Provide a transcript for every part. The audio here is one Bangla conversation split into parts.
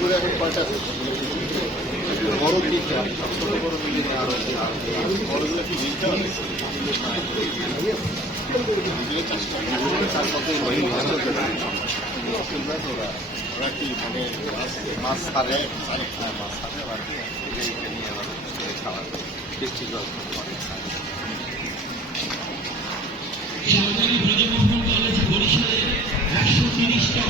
পুকুরে এখন কয়টা বড় দিতে ছোট আরও বড়গুলো কি নিতে হবে। ওরা কি মানে মাছ- মাছ ছাড়ে আর কি খাওয়া বৃষ্টি জল অনেক একশো তিরিশতম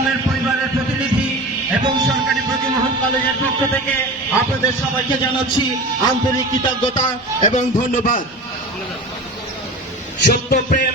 ইসলামের পরিবারের প্রতিনিধি এবং সরকারি ব্রজমোহন কলেজের পক্ষ থেকে আপনাদের সবাইকে জানাচ্ছি আন্তরিক কৃতজ্ঞতা এবং ধন্যবাদ। সত্যপ্রেম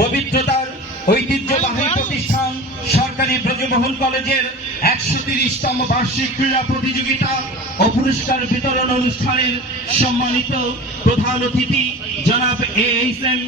পবিত্রতার ঐতিহ্যবাহী প্রতিষ্ঠান সরকারি ব্রজমোহন কলেজের একশো তিরিশতম বার্ষিক ক্রীড়া প্রতিযোগিতা ও পুরস্কার বিতরণ অনুষ্ঠানের সম্মানিত প্রধান অতিথি জনাব এ এইচ এম